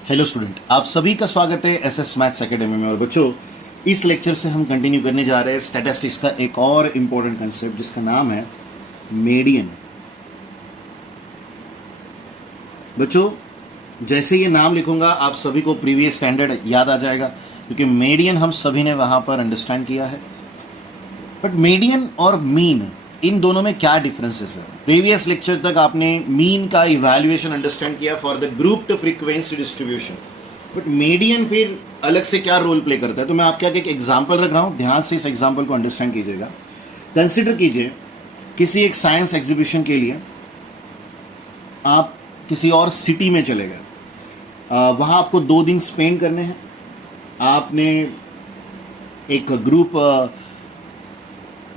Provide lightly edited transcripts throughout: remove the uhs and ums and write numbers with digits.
Hello student, आप सभी का स्वागत है एसएस मैथ्स एकेडमी में। और बच्चों, इस लेक्चर से हम कंटिन्यू करने जा रहे हैं स्टैटिस्टिक्स का एक और इम्पोर्टेंट कंसेप्ट जिसका नाम है मीडियन। बच्चों, जैसे ये नाम लिखूंगा आप सभी को प्रीवियस स्टैंडर्ड याद आ जाएगा, क्योंकि मीडियन हम सभी ने वहां पर अंडरस्टैंड किया है। बट मीडियन और मीन, इन दोनों में क्या डिफरेंसेस है? प्रीवियस लेक्चर तक आपने मीन का इवैल्यूएशन अंडरस्टैंड किया for the grouped frequency distribution, but median फिर अलग से क्या रोल प्ले करता है। तो मैं आपके आगे एक एग्जांपल रख रहा हूं, ध्यान से इस एग्जांपल को अंडरस्टैंड कीजिएगा। कंसिडर कीजिए किसी एक साइंस एग्जीबिशन के लिए आप किसी और सिटी में चले गए, वहां आपको 2 दिन स्पेंड करने हैं। आपने एक ग्रुप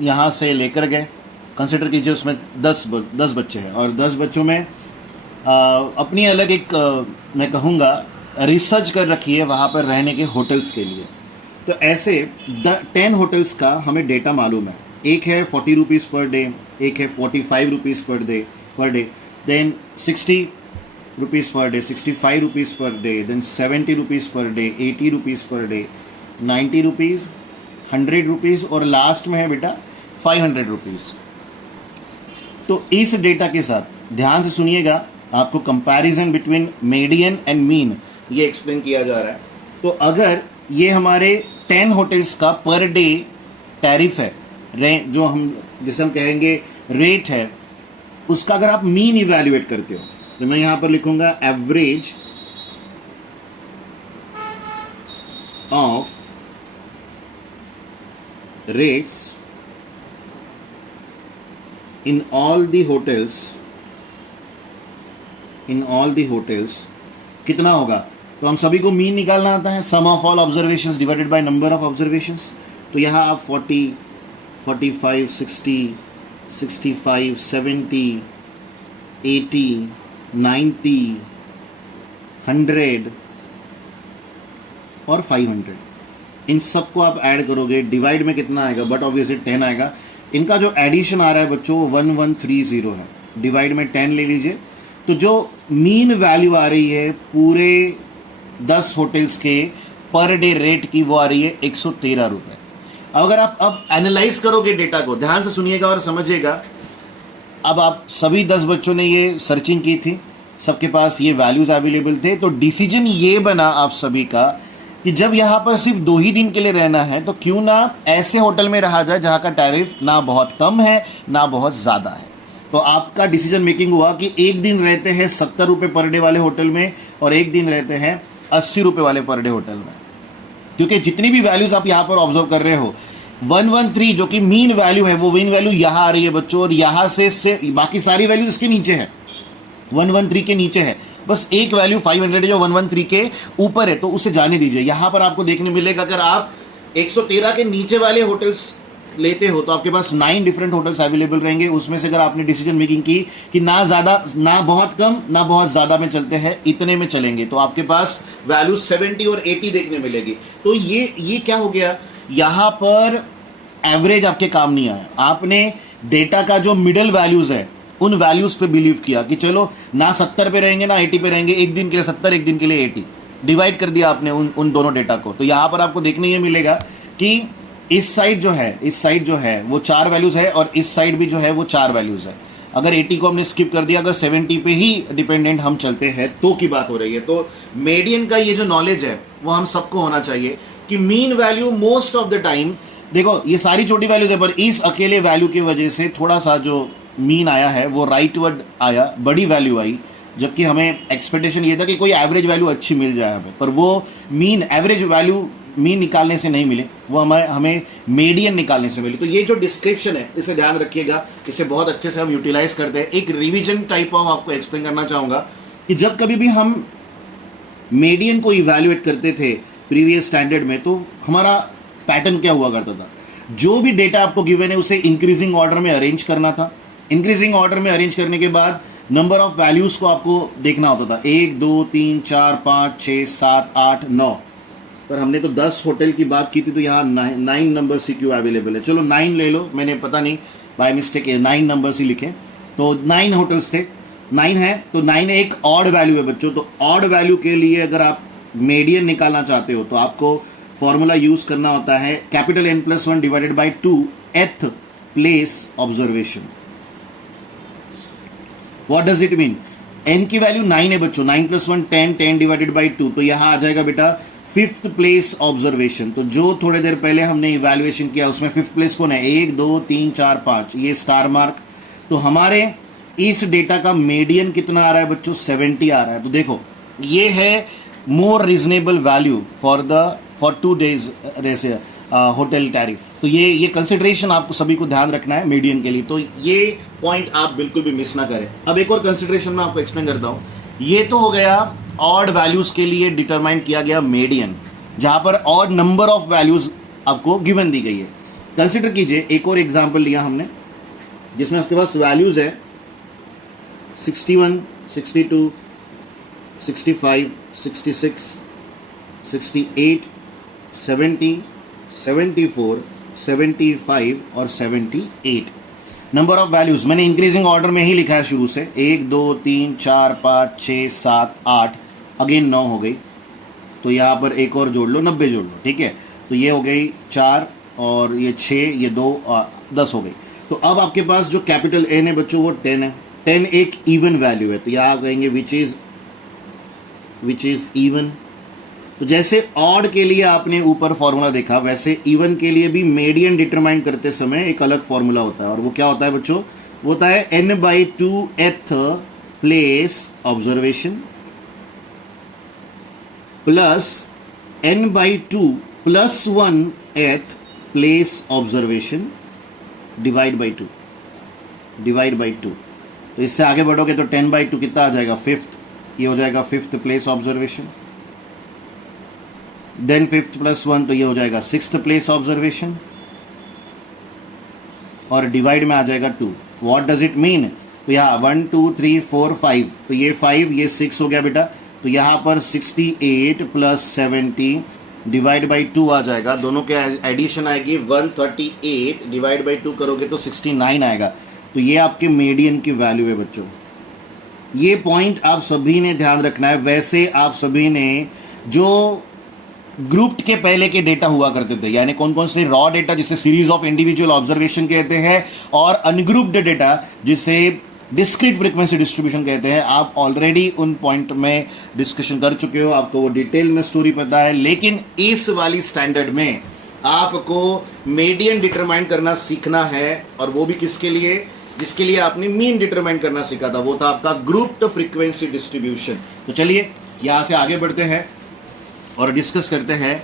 यहां से लेकर गए, कंसिडर कीजिए उसमें 10 बच्चे हैं और 10 बच्चों में अपनी अलग एक मैं कहूँगा रिसर्च कर रखी है वहाँ पर रहने के होटल्स के लिए। तो ऐसे 10 होटल्स का हमें डेटा मालूम है। एक है 40 रुपीज़ पर डे, एक है 45 rupees per day, then 60 rupees per day, 65 rupees per day, then 70 rupees per day, 80 rupees per day, 90 rupees, 100 rupees और लास्ट में है बेटा 500 रुपीज़। तो इस डेटा के साथ ध्यान से सुनिएगा, आपको comparison between median and mean ये एक्सप्लेन किया जा रहा है। तो अगर ये हमारे 10 होटल्स का पर डे टैरिफ है, जो जिसे हम कहेंगे रेट है, उसका अगर आप मीन इवैल्यूएट करते हो तो मैं यहां पर लिखूंगा average of rates in all the hotels कितना होगा? तो हम सभी को मीन निकालना आता है, sum of all observations divided by number of observations. तो यहाँ आप 40, 45, 60, 65, 70, 80, 90, 100 और 500, इन सबको आप ऐड करोगे, डिवाइड में कितना आएगा? बट ऑब्वियसली 10 आएगा। इनका जो एडिशन आ रहा है बच्चों 1130 है, डिवाइड में 10 ले लीजिए। तो जो मीन वैल्यू आ रही है पूरे 10 होटल्स के पर डे रेट की, वो आ रही है 113 रुपए। अगर आप अब एनालाइज करोगे डेटा को, ध्यान से सुनिएगा और समझिएगा। अब आप सभी 10 बच्चों ने ये सर्चिंग की थी, सबके पास ये वैल्यूज अवेलेबल थे, तो डिसीजन ये बना आप सभी का कि जब यहां पर सिर्फ 2 ही दिन के लिए रहना है तो क्यों ना ऐसे होटल में रहा जाए जहां का टैरिफ ना बहुत कम है ना बहुत ज्यादा है। तो आपका डिसीजन मेकिंग हुआ कि एक दिन रहते हैं 70 रुपए पर डे वाले होटल में और एक दिन रहते हैं 80 रुपए वाले पर डे होटल में, क्योंकि जितनी भी वैल्यूज आप यहां पर ऑब्जर्व कर रहे हो 113 जो कि मीन वैल्यू है, वो मीन वैल्यू यहां आ रही है बच्चों, और यहां से बाकी सारी वैल्यूज इसके नीचे है, 113 के नीचे है। बस एक वैल्यू 500 जो 113 के ऊपर है, तो उसे जाने दीजिए। यहां पर आपको देखने मिलेगा अगर आप 113 के नीचे वाले होटल्स लेते हो तो आपके पास 9 डिफरेंट होटल्स अवेलेबल रहेंगे। उसमें से अगर आपने डिसीजन मेकिंग की कि ना ज्यादा ना बहुत कम ना बहुत ज्यादा में चलते हैं, इतने में चलेंगे, तो आपके पास वैल्यू 70 और 80 देखने मिलेगी। तो ये क्या हो गया, यहां पर एवरेज आपके काम नहीं आया। आपने डेटा का जो मिडल वैल्यूज है उन वैल्यूज पे बिलीव किया कि चलो ना 70 पे रहेंगे ना 80 पे रहेंगे, एक दिन के लिए 70 एक दिन के लिए 80, डिवाइड कर दिया आपने उन दोनों डेटा को। तो यहां पर आपको देखने ये मिलेगा कि इस साइड जो है वो 4 वैल्यूज है और इस साइड भी जो है वो 4 वैल्यूज है। अगर 80 को हमने स्किप कर दिया, अगर 70 पे ही डिपेंडेंट हम चलते हैं तो की बात हो रही है। तो मीडियन का ये जो नॉलेज है वो हम सबको होना चाहिए कि mean value most of the time, देखो ये सारी छोटी वैल्यूज है, पर इस अकेले वैल्यू की वजह से थोड़ा सा जो मीन आया है वो राइट वर्ड आया, बड़ी वैल्यू आई, जबकि हमें एक्सपेक्टेशन ये था कि कोई एवरेज वैल्यू अच्छी मिल जाए हमें, पर वो मीन एवरेज वैल्यू मीन निकालने से नहीं मिले, वो हमें मीडियन निकालने से मिली। तो ये जो डिस्क्रिप्शन है इसे ध्यान रखिएगा, इसे बहुत अच्छे से हम यूटिलाइज करते हैं। एक रिवीजन टाइप ऑफ आपको एक्सप्लेन करना चाहूंगा कि जब कभी भी हम मीडियन को इवैल्यूएट करते थे प्रीवियस स्टैंडर्ड में, तो हमारा पैटर्न क्या हुआ करता था, जो भी डेटा आपको गिवन है उसे इंक्रीजिंग ऑर्डर में अरेंज करना था। इंक्रीजिंग ऑर्डर में अरेंज करने के बाद नंबर ऑफ वैल्यूज को आपको देखना होता था, 1 2 3 4 5 6 7 8 9, पर हमने तो 10 होटल की बात की थी, तो यहाँ 9 नंबर ही क्यों अवेलेबल है? चलो 9 ले लो, मैंने पता नहीं बाय मिस्टेक 9 नंबर्स ही लिखे, तो 9 होटल्स थे। 9 है, तो 9 एक ऑड वैल्यू है बच्चों। तो ऑड वैल्यू के लिए अगर आप मीडियन निकालना चाहते हो तो आपको फॉर्मूला यूज करना होता है कैपिटल N+1 डिवाइडेड बाय 2 एथ place observation. What does it mean? n की वैल्यू 9 है बच्चों, 9+1 10, 10 डिवाइडेड बाय 2, तो यहां आ जाएगा बेटा 5th प्लेस ऑब्जर्वेशन। तो जो थोड़े देर पहले हमने इवैल्यूएशन किया उसमें 5th प्लेस कौन है? 1 2 3 4 5, ये स्टार मार्क। तो हमारे इस डेटा का मीडियन कितना आ रहा है बच्चों? 70 आ रहा है। तो देखो ये है more reasonable value for 2 days hotel tariff. तो ये कंसिडरेशन आपको सभी को ध्यान रखना है मीडियन के लिए, तो ये पॉइंट आप बिल्कुल भी मिस ना करें। अब एक और कंसिडरेशन मैं आपको एक्सप्लेन करता हूं। ये तो हो गया ऑड वैल्यूज के लिए डिटरमाइन किया गया मीडियन, जहां पर ऑड नंबर ऑफ वैल्यूज आपको गिवन दी गई है। कंसिडर कीजिए एक और एग्जांपल लिया हमने जिसमें आपके पास वैल्यूज है 61, 62, 65, 66, 68, 70, 74, 75 और 78 नंबर ऑफ वैल्यूज मैंने इंक्रीजिंग ऑर्डर में ही लिखा है शुरू से। 1 2 3 4 5 6 7 8, अगेन 9 हो गई। तो यहां पर एक और जोड़ लो, 90 जोड़ लो, ठीक है। तो ये हो गई 4 और ये 6, ये 2 10 हो गई। तो अब आपके पास जो कैपिटल N है बच्चों वो 10 है। 10 एक इवन वैल्यू है, तो यहां आप कहेंगे विच इज इवन। तो जैसे ऑड के लिए आपने ऊपर फॉर्मूला देखा, वैसे इवन के लिए भी मीडियन डिटरमाइन करते समय एक अलग फॉर्मूला होता है, और वो क्या होता है बच्चों? वो होता है n/2th place observation plus n/2 + 1th place observation divide by 2। तो इससे आगे बढ़ोगे तो 10/2 कितना आ जाएगा? 5th, ये हो जाएगा 5th place observation. Then 5th + 1, तो ये हो जाएगा 6th प्लेस ऑब्जर्वेशन, और डिवाइड में आ जाएगा 2। What does it mean? तो यहाँ 1 2 3 4 5, तो ये 5 ये 6 हो गया बेटा। तो यहां पर 68 + 70 डिवाइड बाई 2 आ जाएगा। दोनों के एडिशन आएगी 138, डिवाइड बाई 2 करोगे तो 69 आएगा। तो ये आपके मीडियन की वैल्यू है बच्चों। ये पॉइंट आप सभी ने ध्यान रखना है। वैसे आप सभी ने जो ग्रुप्ड के पहले के डेटा हुआ करते थे, यानी कौन कौन से रॉ डेटा जिसे सीरीज ऑफ इंडिविजुअल ऑब्जर्वेशन कहते हैं, और अनग्रुप्ड डेटा जिसे डिस्क्रीट फ्रीक्वेंसी डिस्ट्रीब्यूशन कहते हैं, आप ऑलरेडी उन पॉइंट में डिस्कशन कर चुके हो, आपको वो डिटेल में स्टोरी पता है। लेकिन इस वाली स्टैंडर्ड में आपको मीडियन डिटरमाइन करना सीखना है, और वो भी किसके लिए? जिसके लिए आपने मीन डिटरमाइन करना सीखा था, वो था आपका ग्रुप्ड फ्रीक्वेंसी डिस्ट्रीब्यूशन। तो चलिए यहां से आगे बढ़ते हैं और डिस्कस करते हैं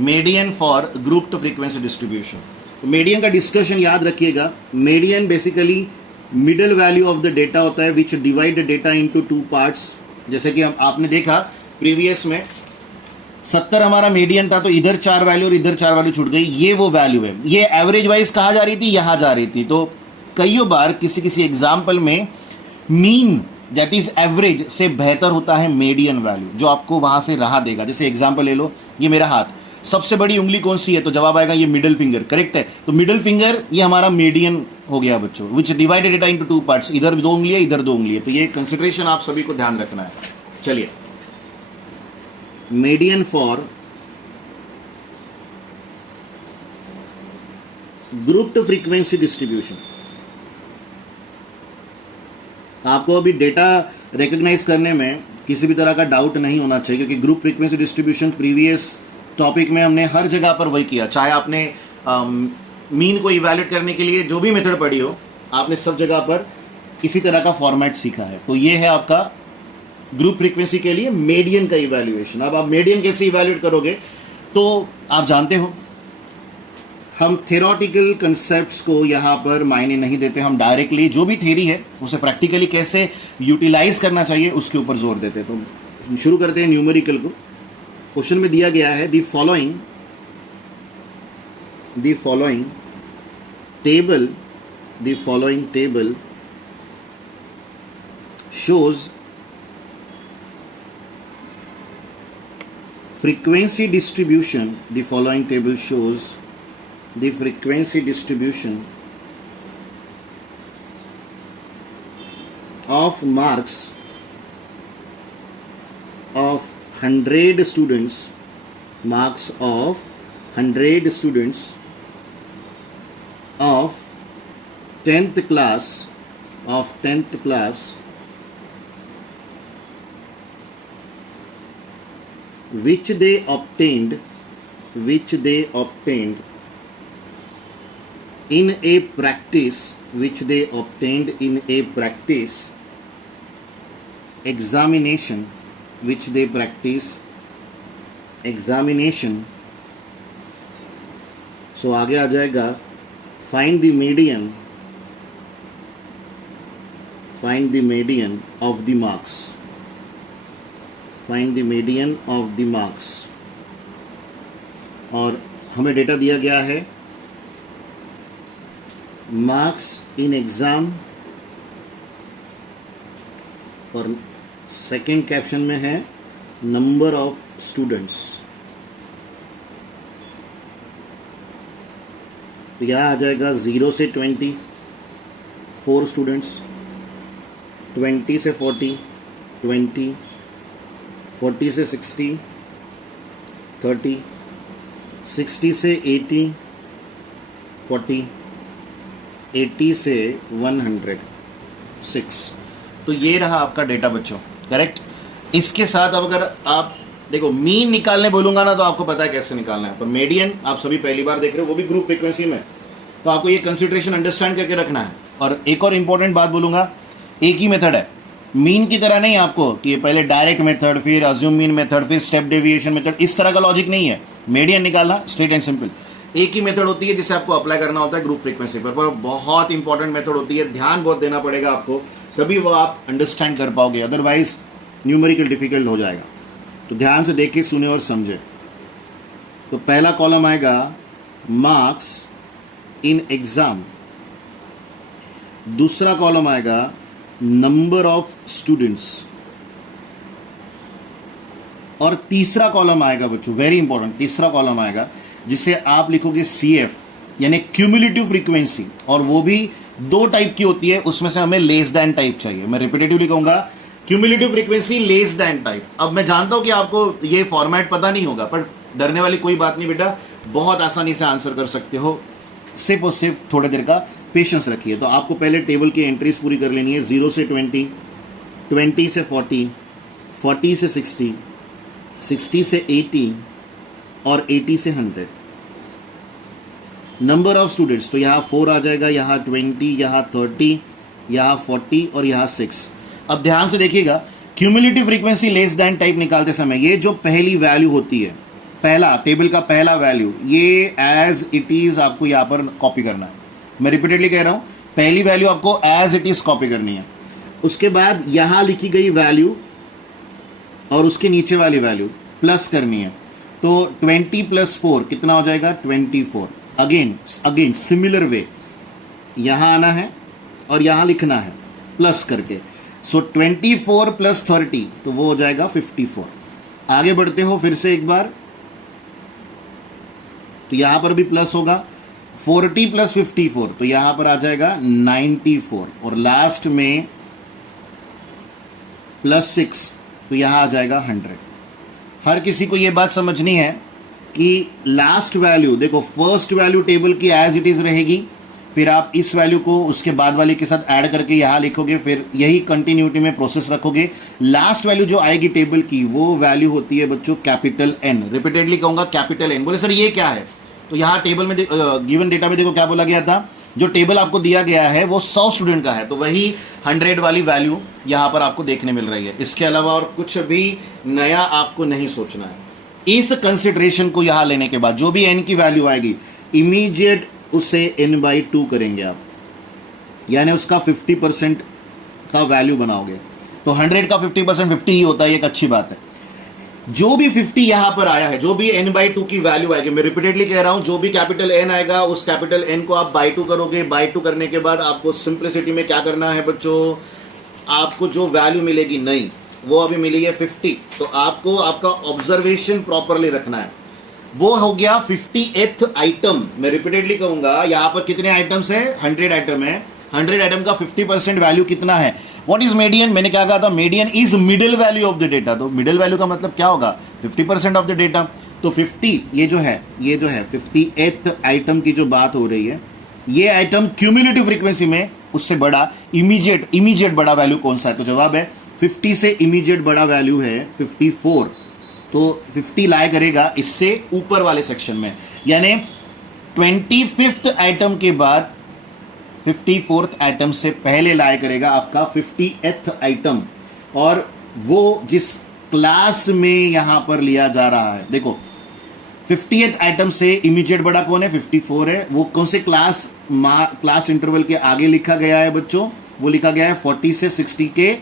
median for grouped frequency distribution. तो मीडियन का डिस्कशन याद रखिएगा। Median basically middle value of the data होता है विच divide the data into 2 parts. जैसे कि आपने देखा प्रीवियस में 70 हमारा मीडियन था, तो इधर 4 वैल्यू और इधर 4 वैल्यू छूट गई, ये वो वैल्यू है। ये एवरेज वाइज कहा जा रही थी, यहां जा रही थी। तो कईयों बार किसी एग्जाम्पल में मीन दैट इज एवरेज से बेहतर होता है मीडियन वैल्यू, जो आपको वहां से राह देगा। जैसे एग्जाम्पल ले लो, ये मेरा हाथ, सबसे बड़ी उंगली कौन सी है? तो जवाब आएगा ये मिडिल फिंगर, करेक्ट है। तो मिडिल फिंगर ये हमारा मीडियन हो गया बच्चों, विच डिवाइडेड डेटा इनटू 2 पार्ट्स। इधर 2 उंगली है, इधर 2 उंगली है। तो ये कंसिडरेशन आप सभी को ध्यान रखना है। चलिए, median for grouped frequency distribution. आपको अभी डेटा रिकॉग्नाइज करने में किसी भी तरह का डाउट नहीं होना चाहिए, क्योंकि group frequency distribution previous topic में हमने हर जगह पर वही किया। चाहे आपने मीन को इवैल्यूएट करने के लिए जो भी मेथड पढ़ी हो, आपने सब जगह पर इसी तरह का फॉर्मेट सीखा है। तो ये है आपका ग्रुप फ्रीक्वेंसी के लिए मीडियन का इवैल्यूएशन। अब आप मीडियन कैसे इवैल्यूएट करोगे? तो आप जानते हो हम थ्योरेटिकल कंसेप्ट्स को यहाँ पर मायने नहीं देते, हम डायरेक्टली जो भी थ्योरी है उसे प्रैक्टिकली कैसे यूटिलाइज करना चाहिए उसके ऊपर जोर देते हैं। तो शुरू करते हैं न्यूमेरिकल को। क्वेश्चन में दिया गया है the following table shows frequency distribution. The following table shows the frequency distribution of of marks of 100 students, marks of 100 students of 10th class, which they obtained in a practice examination, so आगे आ जाएगा find the median of the marks, और हमें data दिया गया है marks in exam, और second caption में है नंबर ऑफ स्टूडेंट्स। तो यह आ जाएगा 0 से 20 4 स्टूडेंट्स, 20 से 40 20, 40 से 60 30, 60 से 80 40, 80 से 106। तो ये रहा आपका डेटा बच्चों, करेक्ट। इसके साथ अब अगर आप देखो मीन निकालने बोलूंगा ना तो आपको पता है कैसे निकालना है, पर मीडियन आप सभी पहली बार देख रहे हो, वो भी ग्रुप फ्रीक्वेंसी में, तो आपको ये कंसिडरेशन अंडरस्टैंड करके रखना है। और एक और इंपॉर्टेंट बात बोलूंगा, एक ही मेथड है, मीन की तरह नहीं आपको कि ये पहले डायरेक्ट मेथड फिर अज्यूम मीन मेथड फिर स्टेप डेविएशन मेथड, इस तरह का लॉजिक नहीं है। मीडियन निकालना स्ट्रेट एंड सिंपल, एक ही मेथड होती है जिसे आपको अप्लाई करना होता है ग्रुप फ्रीक्वेंसी पर बहुत इंपॉर्टेंट मेथड होती है, ध्यान बहुत देना पड़ेगा आपको, तभी वो आप अंडरस्टैंड कर पाओगे, अदरवाइज न्यूमेरिकल डिफिकल्ट हो जाएगा। तो ध्यान से देखिए, सुने और समझे। तो पहला कॉलम आएगा मार्क्स इन एग्जाम, दूसरा कॉलम आएगा नंबर ऑफ स्टूडेंट्स, और तीसरा कॉलम आएगा बच्चों, वेरी इंपॉर्टेंट, तीसरा कॉलम आएगा जिसे आप लिखोगे CF यानी क्यूमुलेटिव फ्रीक्वेंसी, और वो भी 2 टाइप की होती है, उसमें से हमें लेस देन टाइप चाहिए। मैं रिपीटेटिवली कहूंगा cumulative frequency less than type. अब मैं जानता हूं कि आपको ये फॉर्मेट पता नहीं होगा, पर डरने वाली कोई बात नहीं बेटा, बहुत आसानी से आंसर कर सकते हो, सिर्फ और सिर्फ थोड़ी देर का पेशेंस रखिए। तो आपको पहले टेबल की एंट्रीज पूरी कर लेनी है, 0 से 20, 20 से 40, 40 से 60, 60 से 80 और 80 से 100। नंबर ऑफ स्टूडेंट्स, तो यहाँ 4 आ जाएगा, यहाँ 20, यहाँ 30, यहाँ 40 और यहाँ 6। अब ध्यान से देखिएगा, cumulative frequency less than type निकालते समय ये जो पहली वैल्यू होती है, पहला टेबल का पहला वैल्यू, ये एज इट इज आपको यहाँ पर कॉपी करना है। मैं रिपीटेडली कह रहा हूं, पहली वैल्यू आपको एज इट इज कॉपी करनी है। उसके बाद यहां लिखी गई वैल्यू और उसके नीचे वाली वैल्यू प्लस करनी है। तो 20 + 4 कितना हो जाएगा? 24। अगेन सिमिलर वे, यहां आना है और यहां लिखना है प्लस करके। सो 24 + 30 तो वो हो जाएगा 54। आगे बढ़ते हो फिर से एक बार, तो यहां पर भी प्लस होगा। 40 + 54 तो यहां पर आ जाएगा 94, और लास्ट में +6 तो यहां आ जाएगा 100। हर किसी को यह बात समझनी है कि लास्ट वैल्यू, देखो फर्स्ट वैल्यू टेबल की एज इट इज रहेगी, फिर आप इस वैल्यू को उसके बाद वाले के साथ ऐड करके यहां लिखोगे, फिर यही कंटिन्यूटी में प्रोसेस रखोगे। लास्ट वैल्यू जो आएगी टेबल की वो वैल्यू होती है बच्चों कैपिटल N। रिपीटेडली कहूंगा कैपिटल N। बोले सर ये क्या है? तो यहां टेबल में गिवन डेटा में देखो क्या बोला गया था, जो टेबल आपको दिया गया है वो 100 स्टूडेंट का है, तो वही 100 वाली वैल्यू यहां पर आपको देखने मिल रही है। इसके अलावा और कुछ भी नया आपको नहीं सोचना है। इस कंसिडरेशन को यहां लेने के बाद जो भी n की वैल्यू आएगी इमीडिएट उसे n/2 करेंगे आप, यानी उसका 50% का वैल्यू बनाओगे। तो 100 का 50% 50 ही होता है, एक अच्छी बात है। जो भी 50 यहां पर आया है, जो भी n/2 की वैल्यू आएगी, मैं रिपीटेडली कह रहा हूं, जो भी कैपिटल N आएगा उस कैपिटल N को आप /2 करोगे। /2 करने के बाद आपको सिंप्लिसिटी में क्या करना है बच्चों, आपको जो वैल्यू मिलेगी नहीं, वो अभी मिली है 50, तो आपको आपका ऑब्जर्वेशन प्रॉपरली रखना है। वो हो गया 58th आइटम। मैं रिपीटेडली कहूंगा, यहां पर कितने आइटम्स है? 100 आइटम है। 100 आइटम का 50% वैल्यू कितना है? What is median? मैंने क्या कहा था? Median is middle value of the data. तो मिडिल वैल्यू का मतलब क्या होगा? 50% ऑफ द डेटा। तो 50 ये जो है 58th आइटम की जो बात हो रही है, ये आइटम क्यूमुलेटिव फ्रीक्वेंसी में उससे बड़ा इमीडिएट बड़ा वैल्यू कौन सा है? तो जवाब है 50 से इमीडिएट बड़ा वैल्यू है 54। तो 50 लाया करेगा इससे ऊपर वाले सेक्शन में, यानी 25th आइटम के बाद 54th आइटम से पहले लाया करेगा आपका 50th आइटम, और वो जिस क्लास में यहां पर लिया जा रहा है। देखो 50th आइटम से इमीडिएट बड़ा कौन है? 54 है। वो कौन से क्लास इंटरवल के आगे लिखा गया है बच्चों? वो लिखा गया है 40 से 60 के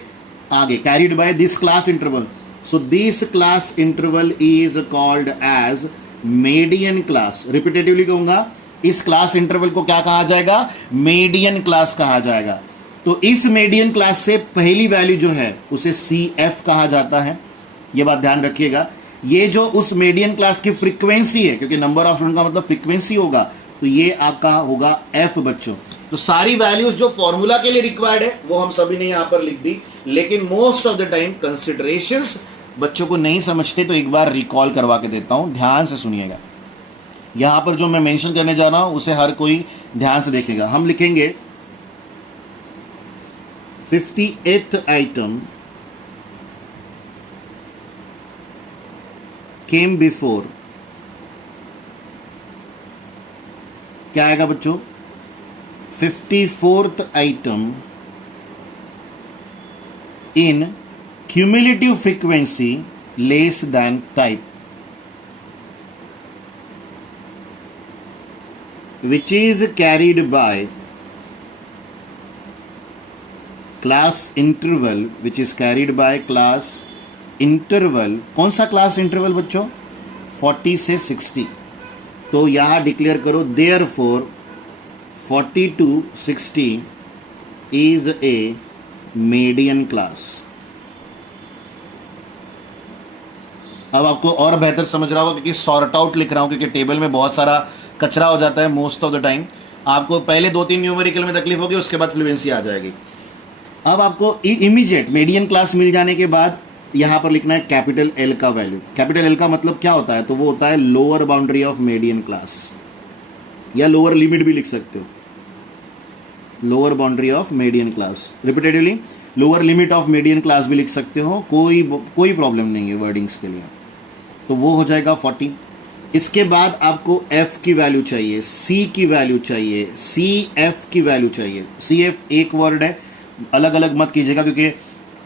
आगे, carried by this class interval. So this class interval is called as median class. Repetitively कहूंगा, इस क्लास इंटरवल को क्या कहा जाएगा? मीडियन क्लास कहा जाएगा। तो इस मीडियन क्लास से पहली वैल्यू जो है उसे CF कहा जाता है। यह बात ध्यान रखिएगा। ये जो उस मीडियन क्लास की फ्रीक्वेंसी है, क्योंकि नंबर ऑफ स्टूडेंट का मतलब फ्रीक्वेंसी होगा, तो ये आपका होगा F बच्चों। तो सारी वैल्यूज जो फॉर्मूला के लिए रिक्वायर्ड है वो हम सभी ने यहां पर लिख दी, लेकिन most of the time considerations बच्चों को नहीं समझते, तो एक बार रिकॉल करवा के देता हूं, ध्यान से सुनिएगा। यहां पर जो मैं मेंशन करने जा रहा हूं उसे हर कोई ध्यान से देखेगा। हम लिखेंगे 58th आइटम came before, क्या आएगा बच्चों? 54th item in cumulative frequency less than type, which is carried by class interval, which is carried by class interval। कौन सा क्लास इंटरवल बच्चों? 40 से 60। तो यहां डिक्लेयर करो therefore 40 to 60 is a median class। अब आपको और बेहतर समझ रहा होगा, क्योंकि सॉर्ट आउट लिख रहा हूं, क्योंकि टेबल में बहुत सारा कचरा हो जाता है मोस्ट ऑफ द टाइम। आपको पहले 2-3 न्यूमेरिकल में तकलीफ होगी, उसके बाद फ्लुएंसी आ जाएगी। अब आपको इमीडिएट मीडियन क्लास मिल जाने के बाद यहां पर लिखना है कैपिटल L का वैल्यू। कैपिटल L का मतलब क्या होता है? तो वो होता है lower boundary of median class, या लोअर लिमिट भी लिख सकते हो, lower boundary of median class. Repetitively lower limit of median class भी लिख सकते हो, कोई प्रॉब्लम नहीं है वर्डिंग्स के लिए। तो वो हो जाएगा 40। इसके बाद आपको F की वैल्यू चाहिए, C की वैल्यू चाहिए, CF की वैल्यू चाहिए। CF एक वर्ड है, अलग अलग मत कीजिएगा, क्योंकि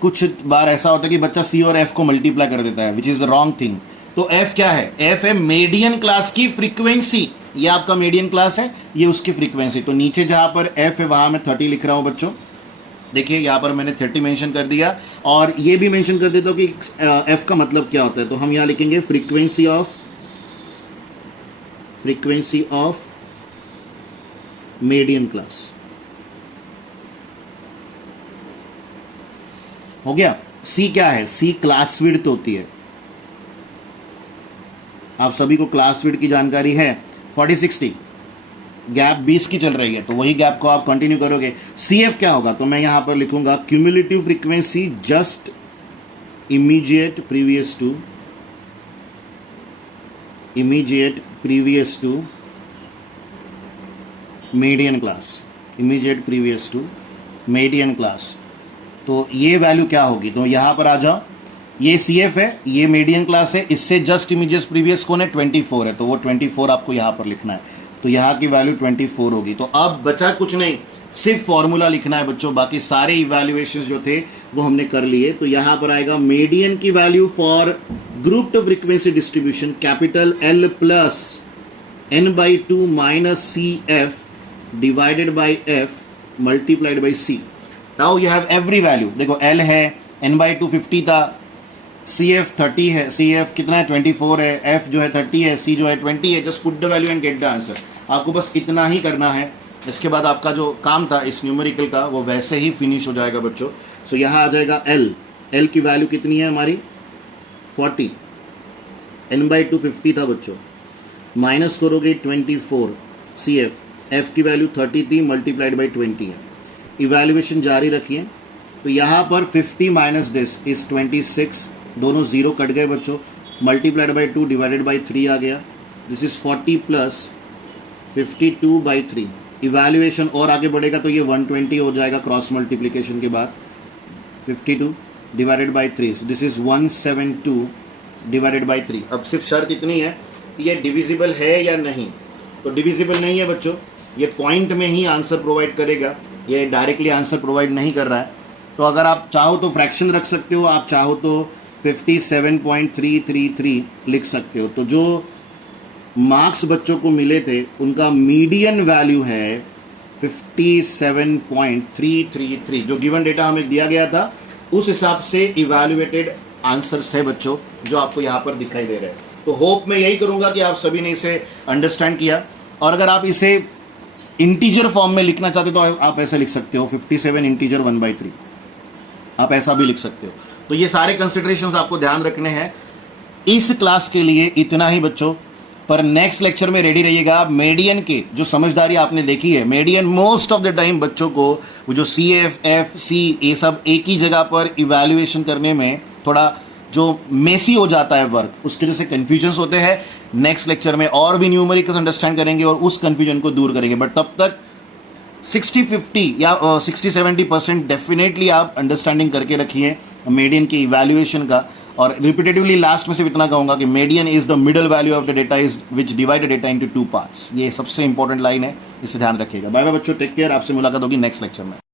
कुछ बार ऐसा होता है कि बच्चा C और F को मल्टीप्लाई कर देता है, which is the wrong thing. तो F क्या है? F है मीडियन क्लास की फ्रीक्वेंसी। ये आपका मीडियन क्लास है, ये उसकी फ्रीक्वेंसी। तो नीचे जहां पर F है वहां मैं 30 लिख रहा हूं बच्चों। देखिए यहां पर मैंने 30 मेंशन कर दिया, और ये भी मेंशन कर देता हूं कि F का मतलब क्या होता है। तो हम यहां लिखेंगे फ्रीक्वेंसी ऑफ मीडियन क्लास। हो गया। C क्या है? C क्लास विड्थ होती है। आप सभी को क्लास विड्थ की जानकारी है। 40-60 गैप 20 की चल रही है, तो वही गैप को आप कंटिन्यू करोगे। CF क्या होगा? तो मैं यहां पर लिखूंगा cumulative frequency just immediate previous to median class. तो ये वैल्यू क्या होगी? तो यहां पर आ जाओ, ये CF है, ये मीडियन क्लास है, इससे जस्ट इमीडिएट प्रीवियस कौन है? 24 है, तो वो 24 आपको यहां पर लिखना है। तो यहां की वैल्यू 24 होगी। तो अब बचा कुछ नहीं, सिर्फ फॉर्मूला लिखना है बच्चों, बाकी सारे इवैल्यूएशंस जो थे वो हमने कर लिए। तो यहां पर आएगा मीडियन की value for grouped frequency distribution, capital L plus n/2 minus CF divided by F multiplied by C। Now you have every value. देखो L है, n/2 50 था, CF 30 है, CF कितना है? 24 है, F जो है 30 है, C जो है 20 है। Just put the value and get the answer. आपको बस इतना ही करना है। इसके बाद आपका जो काम था इस न्यूमेरिकल का वो वैसे ही फिनिश हो जाएगा बच्चों। सो यहाँ आ जाएगा L की वैल्यू कितनी है हमारी? 40, n/2 50 था बच्चों, माइनस करोगे 24 CF, F की वैल्यू 30 थी, मल्टीप्लाइड बाई 20 है। इवैल्यूएशन जारी रखिए। तो यहाँ पर 50 माइनस दिस इज 26, दोनों जीरो कट गए बच्चों, मल्टीप्लाइड बाई 2 डिवाइडेड बाई 3 आ गया। This is 40 plus 52 by 3। Evaluation और आगे बढ़ेगा तो ये 120 हो जाएगा क्रॉस मल्टीप्लीकेशन के बाद। 52 divided by 3, this is 172 divided by 3। अब सिर्फ शर्त इतनी है कि ये डिविजिबल है या नहीं। तो डिविजिबल नहीं है बच्चों, ये पॉइंट में ही आंसर प्रोवाइड करेगा, ये डायरेक्टली आंसर प्रोवाइड नहीं कर रहा है। तो अगर आप चाहो तो फ्रैक्शन रख सकते हो, आप चाहो तो 57.333 लिख सकते हो। तो जो मार्क्स बच्चों को मिले थे उनका मीडियन वैल्यू है 57.333, जो गिवन डेटा हमें दिया गया था उस हिसाब से इवैल्यूएटेड आंसर्स है बच्चों जो आपको यहाँ पर दिखाई दे रहे हैं। तो होप मैं यही करूंगा कि आप सभी ने इसे अंडरस्टैंड किया। और अगर आप इसे इंटीजर फॉर्म में लिखना चाहते तो आप ऐसा लिख सकते हो 57 इंटीजर 1/3, आप ऐसा भी लिख सकते हो। तो ये सारे कंसिडरेशंस आपको ध्यान रखने हैं। इस क्लास के लिए इतना ही बच्चों, पर नेक्स्ट लेक्चर में रेडी रहिएगा। मीडियन के जो समझदारी आपने देखी है, median most of the time बच्चों को वो जो CF, FC ये सब एक ही जगह पर इवैल्यूएशन करने में थोड़ा जो मेसी हो जाता है वर्क, उसके वजह से कंफ्यूजन्स होते हैं। नेक्स्ट लेक्चर में और भी न्यूमेरिकल्स अंडरस्टैंड करेंगे और उस कंफ्यूजन को दूर करेंगे। बट तब तक 60-50 या 60-70% डेफिनेटली आप अंडरस्टैंडिंग करके रखिए मीडियन की इवैल्यूएशन का। और रिपीटेटिवली लास्ट में सिर्फ इतना कहूंगा कि median is the middle value of the data is which divide data into 2 parts. ये सबसे इंपॉर्टेंट लाइन है, इसे ध्यान रखिएगा। बाय बाय बच्चों, टेक केयर। आपसे मुलाकात होगी नेक्स्ट लेक्चर में।